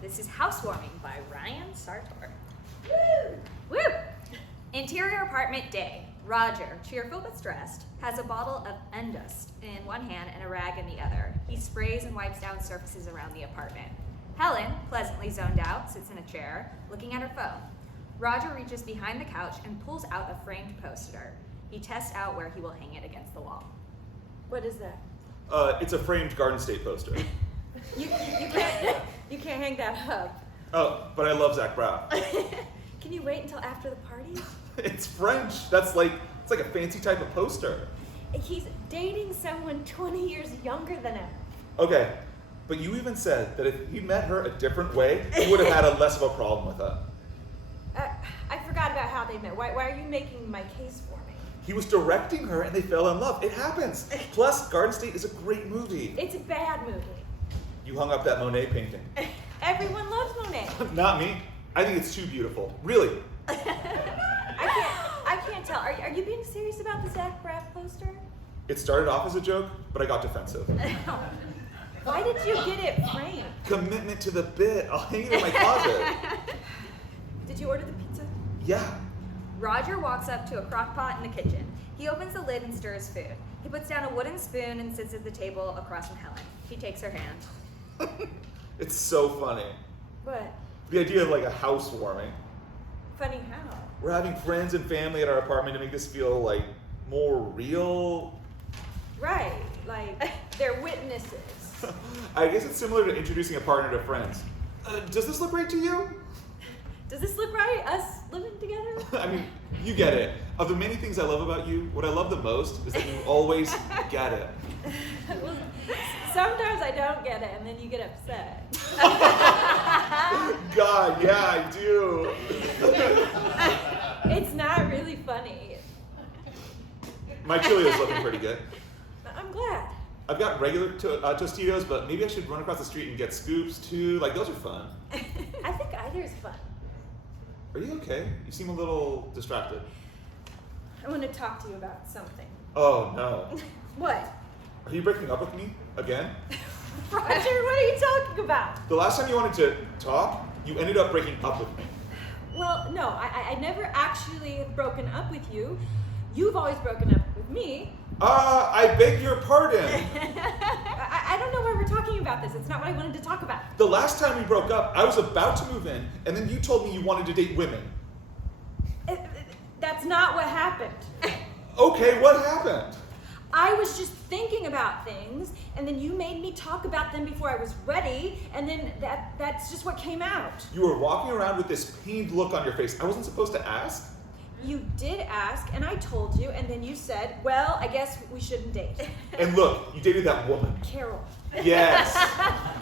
This is Housewarming by Ryan Sartor. Woo! Woo! Interior apartment day. Roger, cheerful but stressed, has a bottle of Endust in one hand and a rag in the other. He sprays and wipes down surfaces around the apartment. Helen, pleasantly zoned out, sits in a chair, looking at her phone. Roger reaches behind the couch and pulls out a framed poster. He tests out where he will hang it against the wall. What is that? It's a framed Garden State poster. You can't hang that up. Oh, but I love Zach Braff. Can you wait until after the party? It's French. It's like a fancy type of poster. He's dating someone 20 years younger than him. Okay, but you even said that if he met her a different way, he would have had a less of a problem with her. I forgot about how they met. Why are you making my case for me? He was directing her and they fell in love. It happens. Plus, Garden State is a great movie. It's a bad movie. You hung up that Monet painting. Everyone loves Monet. Not me. I think it's too beautiful. Really. I can't tell. Are you being serious about the Zach Braff poster? It started off as a joke, but I got defensive. Why did you get it framed? Commitment to the bit. I'll hang it in my closet. Did you order the pizza? Yeah. Roger walks up to a crock pot in the kitchen. He opens the lid and stirs food. He puts down a wooden spoon and sits at the table across from Helen. He takes her hand. It's so funny. What? The idea of like a housewarming. Funny how? We're having friends and family at our apartment to make this feel like more real. Right, like they're witnesses. I guess it's similar to introducing a partner to friends. Does this look right to you? Does this look right? Us living together? I mean, you get it. Of the many things I love about you, what I love the most is that you always get it. Well, sometimes I don't get it, and then you get upset. God, yeah, I do. It's not really funny. My chili is looking pretty good. I'm glad. I've got regular Tostitos, but maybe I should run across the street and get scoops too. Like, those are fun. I think either is fun. Are you okay? You seem a little distracted. I want to talk to you about something. Oh, no. What? Are you breaking up with me again? Roger, what are you talking about? The last time you wanted to talk, you ended up breaking up with me. Well, no, I never actually have broken up with you. You've always broken up with me. I beg your pardon. I don't know why we're talking about this. It's not what I wanted to talk about. The last time we broke up, I was about to move in, and then you told me you wanted to date women. That's not what happened. Okay, what happened? I was just thinking about things, and then you made me talk about them before I was ready, and then that's just what came out. You were walking around with this pained look on your face. I wasn't supposed to ask? You did ask, and I told you, and then you said, well, I guess we shouldn't date. And look, you dated that woman. Carol. Yes,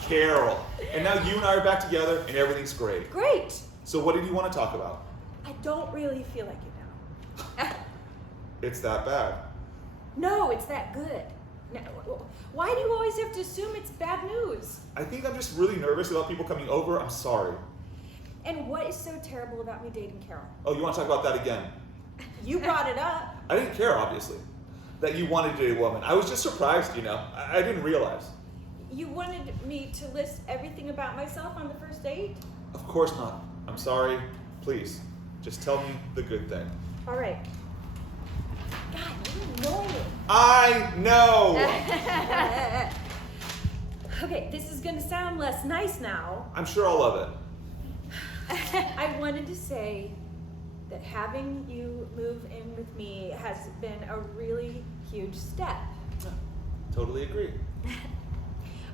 Carol. And now you and I are back together, and everything's great. Great. So what did you want to talk about? I don't really feel like it now. It's that bad. No, it's that good. No, why do you always have to assume it's bad news? I think I'm just really nervous about people coming over. I'm sorry. And what is so terrible about me dating Carol? Oh, you want to talk about that again? You brought it up. I didn't care, obviously, that you wanted to date a woman. I was just surprised, I didn't realize. You wanted me to list everything about myself on the first date? Of course not. I'm sorry. Please, just tell me the good thing. All right. God, you're annoying. I know! Okay, this is gonna sound less nice now. I'm sure I'll love it. I wanted to say that having you move in with me has been a really huge step. Totally agree.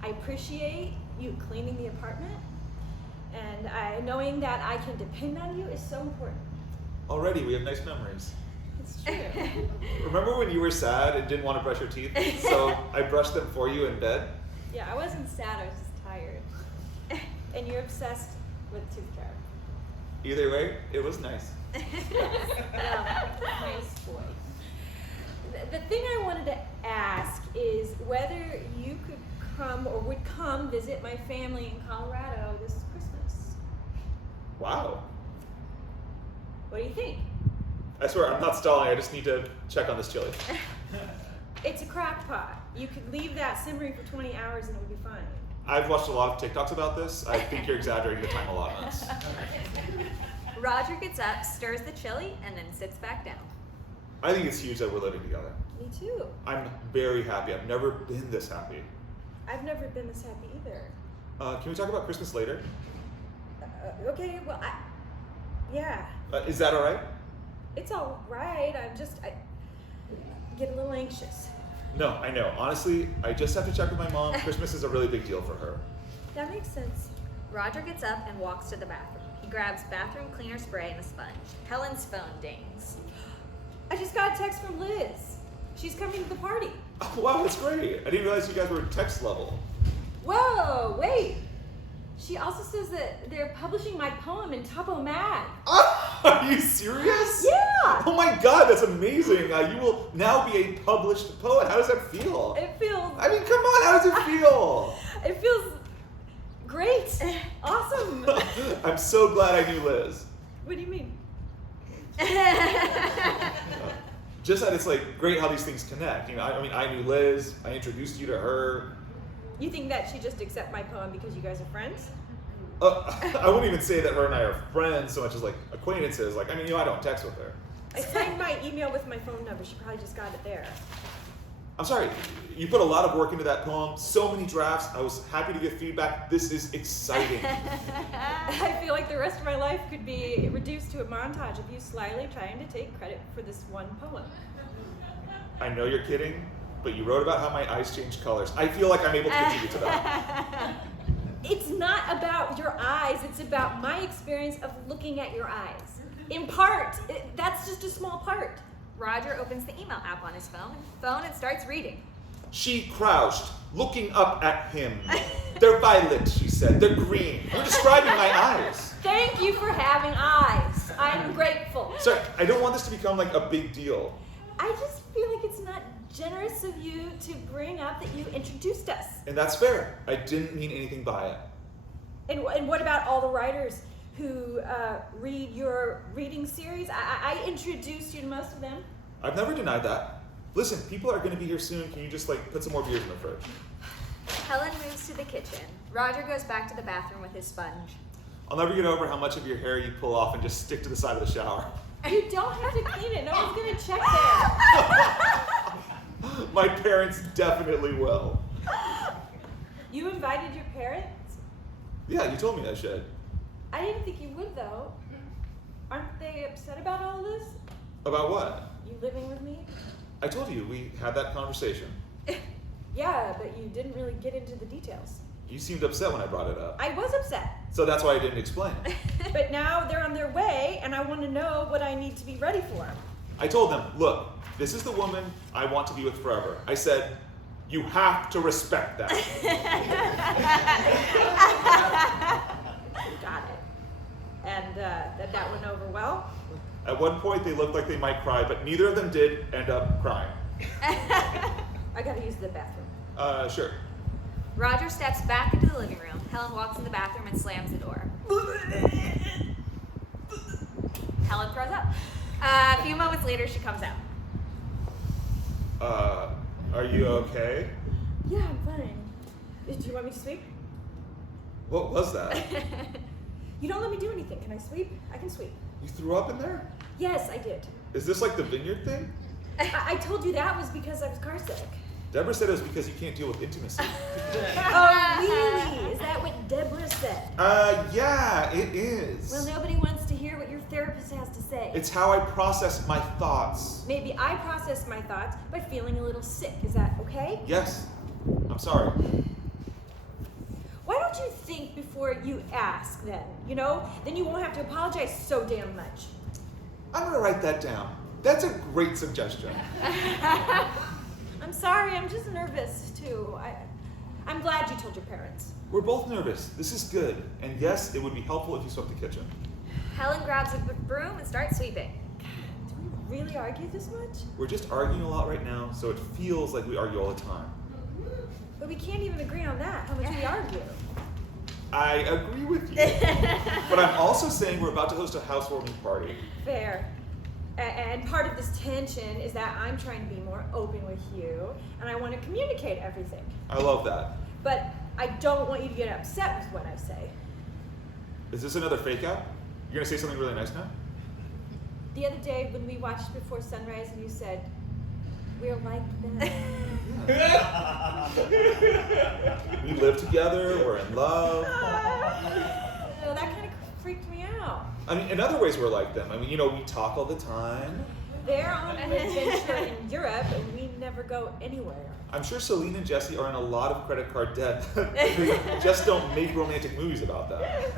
I appreciate you cleaning the apartment, and knowing that I can depend on you is so important. Already, we have nice memories. It's true. Remember when you were sad and didn't want to brush your teeth? So I brushed them for you in bed? Yeah, I wasn't sad, I was just tired. And you're obsessed with tooth care. Either way, it was nice. Nice boy. The thing I wanted to ask is whether you could come or would come visit my family in Colorado this Christmas. Wow. What do you think? I swear, I'm not stalling. I just need to check on this chili. It's a crock pot. You could leave that simmering for 20 hours and it would be fine. I've watched a lot of TikToks about this. I think you're exaggerating the time allotments. Roger gets up, stirs the chili, and then sits back down. I think it's huge that we're living together. Me too. I'm very happy. I've never been this happy. I've never been this happy either. Can we talk about Christmas later? Okay, well, yeah. Is that all right? It's all right. I get a little anxious. No, I know. Honestly, I just have to check with my mom. Christmas is a really big deal for her. That makes sense. Roger gets up and walks to the bathroom. He grabs bathroom cleaner spray and a sponge. Helen's phone dings. I just got a text from Liz. She's coming to the party. Oh, wow, that's great. I didn't realize you guys were text level. Whoa, wait. She also says that they're publishing my poem in Topo Mag. Are you serious? Yeah. Oh my God, that's amazing. You will now be a published poet. How does that feel? It feels. I mean, come on, how does it feel? It feels great. Awesome. I'm so glad I knew Liz. What do you mean? Just that it's like great how these things connect. You know, I mean, I knew Liz. I introduced you to her. You think that she just accept my poem because you guys are friends? I wouldn't even say that her and I are friends so much as like acquaintances. Like, I mean, you know, I don't text with her. I signed my email with my phone number. She probably just got it there. I'm sorry, you put a lot of work into that poem, so many drafts. I was happy to get feedback. This is exciting. I feel like the rest of my life could be reduced to a montage of you slyly trying to take credit for this one poem. I know you're kidding, but you wrote about how my eyes change colors. I feel like I'm able to contribute to that. It's not about your eyes, it's about my experience of looking at your eyes. In part, that's just a small part. Roger opens the email app on his phone and starts reading. She crouched, looking up at him. They're violet, she said. They're green. You're describing my eyes. Thank you for having eyes. I'm grateful. Sorry, I don't want this to become like a big deal. I just feel like it's not generous of you to bring up that you introduced us. And that's fair. I didn't mean anything by it. And what about all the writers who read your reading series? I introduced you to most of them. I've never denied that. Listen, people are going to be here soon. Can you just like put some more beers in the fridge? Helen moves to the kitchen. Roger goes back to the bathroom with his sponge. I'll never get over how much of your hair you pull off and just stick to the side of the shower. You don't have to clean it. No one's going to check there. My parents definitely will. You invited your parents? Yeah, you told me I should. I didn't think you would, though. Aren't they upset about all this? About what? You living with me? I told you, we had that conversation. Yeah, but you didn't really get into the details. You seemed upset when I brought it up. I was upset. So that's why I didn't explain. But now they're on their way, and I want to know what I need to be ready for. I told them, look, this is the woman I want to be with forever. I said, you have to respect that. Got it. And that went over well? At one point, they looked like they might cry, but neither of them did end up crying. I gotta use the bathroom. Sure. Roger steps back into the living room. Helen walks in the bathroom and slams the door. Helen throws up. A few moments later, she comes out. Are you okay? Yeah, I'm fine. Do you want me to sweep? What was that? You don't let me do anything. Can I sweep? I can sweep. You threw up in there? Yes, I did. Is this like the vineyard thing? I told you that was because I was car sick. Deborah said it was because you can't deal with intimacy. Oh, really? Is that what Deborah said? Yeah, it is. Well, nobody wants to hear what your therapist has to say. It's how I process my thoughts. Maybe I process my thoughts by feeling a little sick. Is that okay? Yes. I'm sorry. Why don't you think before you ask then? You know? Then you won't have to apologize so damn much. I'm gonna write that down. That's a great suggestion. I'm sorry, I'm just nervous too. I'm glad you told your parents. We're both nervous. This is good. And yes, it would be helpful if you swept the kitchen. Helen grabs a broom and starts sweeping. Do we really argue this much? We're just arguing a lot right now, so it feels like we argue all the time. But we can't even agree on that, how much we argue. I agree with you. But I'm also saying we're about to host a housewarming party. Fair. And part of this tension is that I'm trying to be more open with you, and I want to communicate everything. I love that. But I don't want you to get upset with what I say. Is this another fake out? You're gonna say something really nice now? The other day when we watched Before Sunrise and you said, we're like them. We live together, we're in love. That kind of freaked me out. I mean, in other ways we're like them. I mean, we talk all the time. They're on an adventure in Europe and we never go anywhere. I'm sure Celine and Jesse are in a lot of credit card debt. Just don't make romantic movies about that.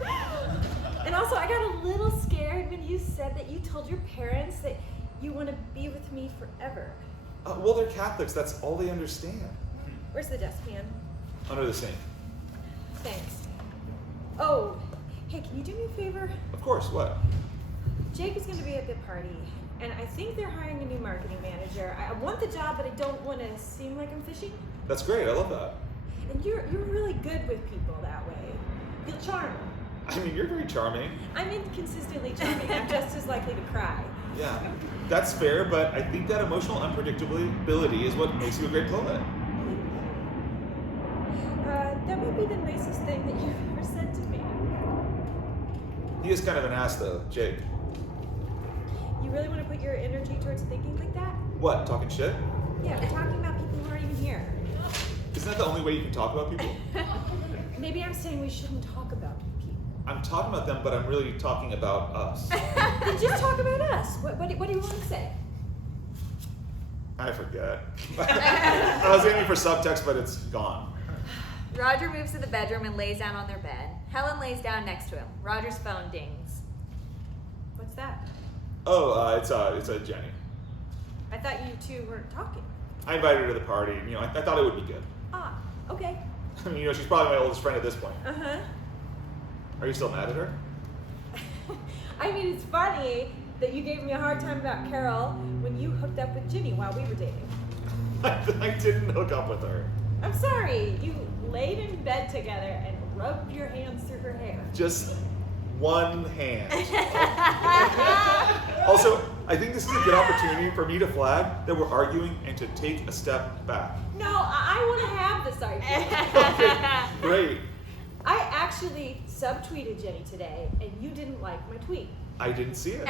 And also, I got a little scared when you said that you told your parents that you want to be with me forever. Well, they're Catholics. That's all they understand. Where's the dustpan? Under the sink. Thanks. Oh, hey, can you do me a favor? Of course, what? Jake is going to be at the party, and I think they're hiring a new marketing manager. I want the job, but I don't want to seem like I'm fishing. That's great. I love that. And you're really good with people that way. You'll charm them. I mean, you're very charming. I'm inconsistently charming. I'm just as likely to cry. Yeah, that's fair, but I think that emotional unpredictability is what makes you a great poet. That might be the nicest thing that you've ever said to me. He is kind of an ass, though, Jake. You really want to put your energy towards thinking like that? What, talking shit? Yeah, we're talking about people who aren't even here. Isn't that the only way you can talk about people? Maybe I'm saying we shouldn't talk about people. I'm talking about them, but I'm really talking about us. Then just talk about us. What do you want to say? I forget. I was aiming for subtext, but it's gone. Roger moves to the bedroom and lays down on their bed. Helen lays down next to him. Roger's phone dings. What's that? Oh, it's a Jenny. I thought you two weren't talking. I invited her to the party. And, I thought it would be good. Ah, okay. I mean, she's probably my oldest friend at this point. Uh-huh. Are you still mad at her? I mean, it's funny that you gave me a hard time about Carol when you hooked up with Ginny while we were dating. I didn't hook up with her. I'm sorry. You laid in bed together and rubbed your hands through her hair. Just one hand. Also, I think this is a good opportunity for me to flag that we're arguing and to take a step back. No, I want to have this argument. Okay, great. I actually subtweeted Jenny today, and you didn't like my tweet. I didn't see it.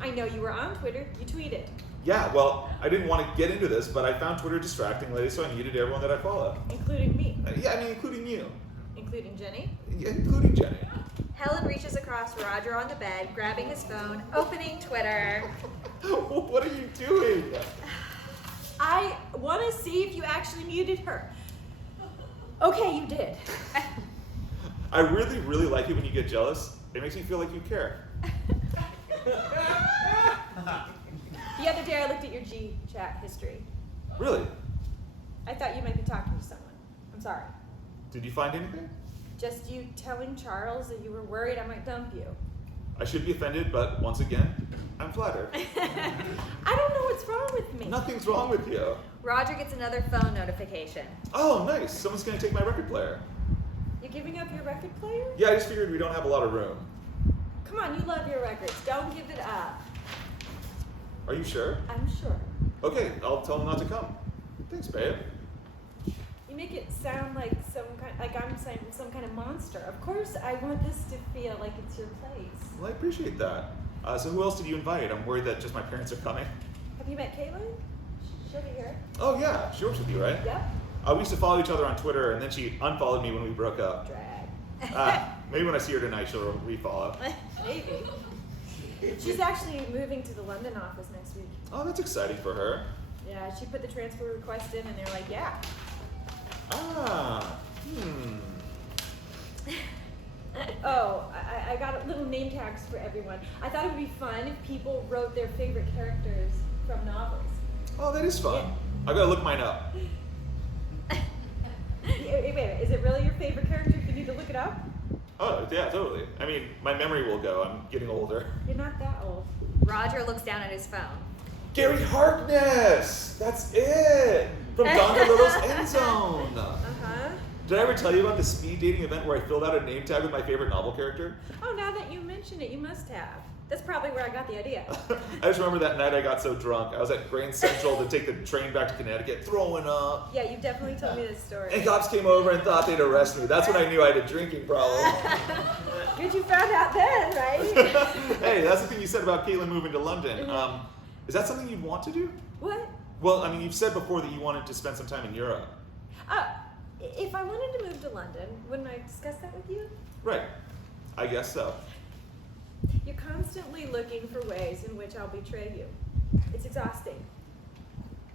I know you were on Twitter. You tweeted. Yeah, well, I didn't want to get into this, but I found Twitter distracting lately, so I muted everyone that I follow. Including me. Yeah, I mean, including you. Including Jenny. Yeah, including Jenny. Helen reaches across Roger on the bed, grabbing his phone, opening Twitter. What are you doing? I want to see if you actually muted her. Okay, you did. I really, really like it when you get jealous. It makes me feel like you care. The other day I looked at your G-chat history. Really? I thought you might be talking to someone. I'm sorry. Did you find anything? Just you telling Charles that you were worried I might dump you. I should be offended, but once again, I'm flattered. I don't know what's wrong with me. Nothing's wrong with you. Roger gets another phone notification. Oh, nice. Someone's going to take my record player. You're giving up your record player? Yeah, I just figured we don't have a lot of room. Come on, you love your records. Don't give it up. Are you sure? I'm sure. Okay, I'll tell them not to come. Thanks, babe. You make it sound like I'm some kind of monster. Of course, I want this to feel like it's your place. Well, I appreciate that. So who else did you invite? I'm worried that just my parents are coming. Have you met Caitlin? She'll be here. Oh, yeah. She works with you, right? Yep. We used to follow each other on Twitter, and then she unfollowed me when we broke up. Drag. Maybe when I see her tonight, she'll refollow. Maybe. She's actually moving to the London office next week. Oh, that's exciting for her. Yeah, she put the transfer request in, and they're like, yeah. Oh, I got little name tags for everyone. I thought it would be fun if people wrote their favorite characters from novels. Oh, that is fun. Yeah. I gotta look mine up. Wait, is it really your favorite character if you need to look it up? Oh, yeah, totally. I mean, my memory will go. I'm getting older. You're not that old. Roger looks down at his phone. Gary Harkness! That's it! From Don DeLillo's End Zone! Uh-huh. Did I ever tell you about the speed dating event where I filled out a name tag with my favorite novel character? Oh, now that you mention it, you must have. That's probably where I got the idea. I just remember that night I got so drunk. I was at Grand Central to take the train back to Connecticut, throwing up. Yeah, you definitely told me this story. And cops came over and thought they'd arrest me. That's when I knew I had a drinking problem. Good you found out then, right? Hey, that's the thing you said about Caitlin moving to London. Is that something you'd want to do? What? Well, I mean, you've said before that you wanted to spend some time in Europe. If I wanted to move to London, wouldn't I discuss that with you? Right. I guess so. You're constantly looking for ways in which I'll betray you. It's exhausting.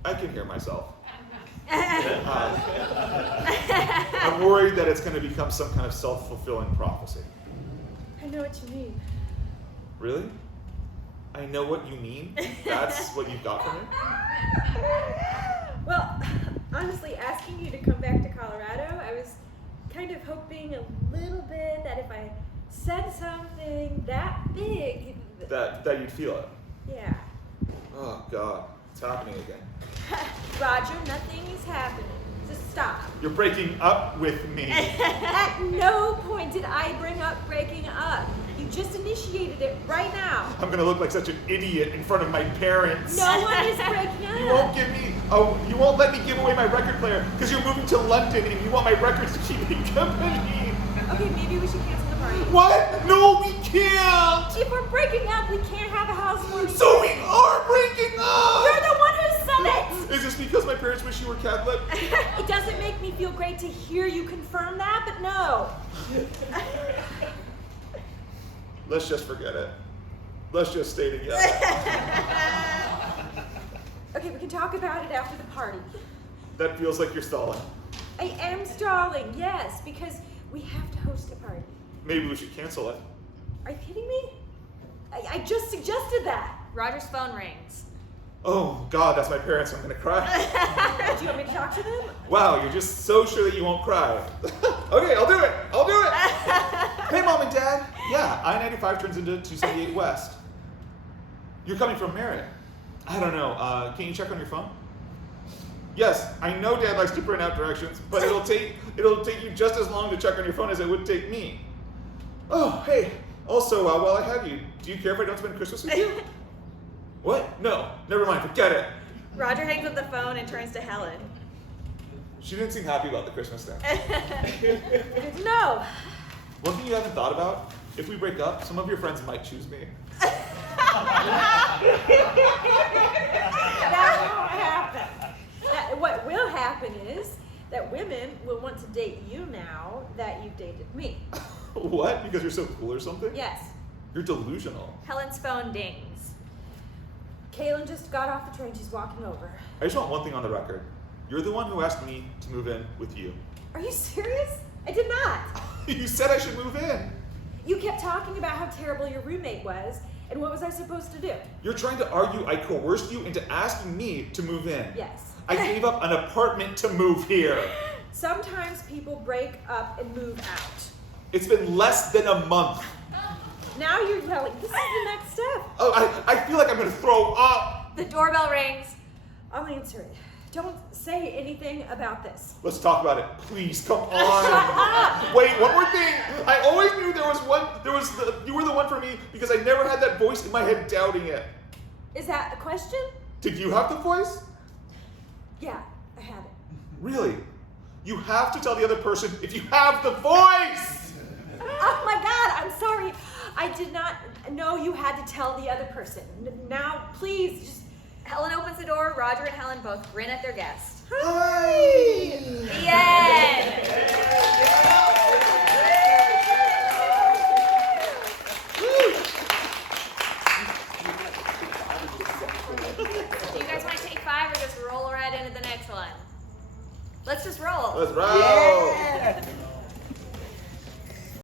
I can hear myself. I'm worried that it's going to become some kind of self-fulfilling prophecy. I know what you mean. Really? I know what you mean? That's what you've got for me? Well, honestly, asking you to come back to Colorado, I was kind of hoping a little bit that if I said something that big... That you'd feel it. Yeah. Oh, God. It's happening again. Roger, nothing is happening. Just stop. You're breaking up with me. At no point did I bring up breaking up. You just initiated it right now. I'm going to look like such an idiot in front of my parents. No one is breaking up. You won't let me give away my record player because you're moving to London and you want my records to keep me company. Okay, maybe we should cancel the party. What? No, we can't. If we're breaking up, we can't have a housewarming. So we are breaking up. You're the one who said it. Is this because my parents wish you were Catholic? It doesn't make me feel great to hear you confirm that, but no. Let's just forget it. Let's just stay together. Okay, we can talk about it after the party. That feels like you're stalling. I am stalling, yes, because we have to host a party. Maybe we should cancel it. Are you kidding me? I just suggested that. Roger's phone rings. Oh, God, that's my parents. I'm going to cry. Do you want me to talk to them? Wow, you're just so sure that you won't cry. Okay, I'll do it. Hey, Mom and Dad. Yeah, I-95 turns into 278 West. You're coming from Merritt. I don't know. Can you check on your phone? Yes, I know Dad likes to print out directions, but it'll take you just as long to check on your phone as it would take me. Oh, hey. Also, while I have you, do you care if I don't spend Christmas with you? What? No, never mind. Forget it. Roger hangs up the phone and turns to Helen. She didn't seem happy about the Christmas thing. No. One thing you haven't thought about, if we break up, some of your friends might choose me. That won't happen. What will happen is that women will want to date you now that you've dated me. What? Because you're so cool or something? Yes. You're delusional. Helen's phone dings. Caitlin just got off the train. She's walking over. I just want one thing on the record. You're the one who asked me to move in with you. Are you serious? I did not. You said I should move in. You kept talking about how terrible your roommate was, and what was I supposed to do? You're trying to argue I coerced you into asking me to move in. Yes. I gave up an apartment to move here. Sometimes people break up and move out. It's been less than a month. Now you're yelling. This is the next step. Oh, I feel like I'm going to throw up. The doorbell rings. I'll answer it. Don't say anything about this. Let's talk about it. Please, come on. Shut up! Wait, one more thing. I always knew you were the one for me because I never had that voice in my head doubting it. Is that a question? Did you have the voice? Yeah, I had it. Really? You have to tell the other person if you have the voice! Oh my God, I'm sorry. I did not know you had to tell the other person. Now, please, just... Helen opens the door. Roger and Helen both grin at their guest. Hi! The end. Do you guys want to take 5 or just roll right into the next one? Let's just roll. Let's roll! Yeah.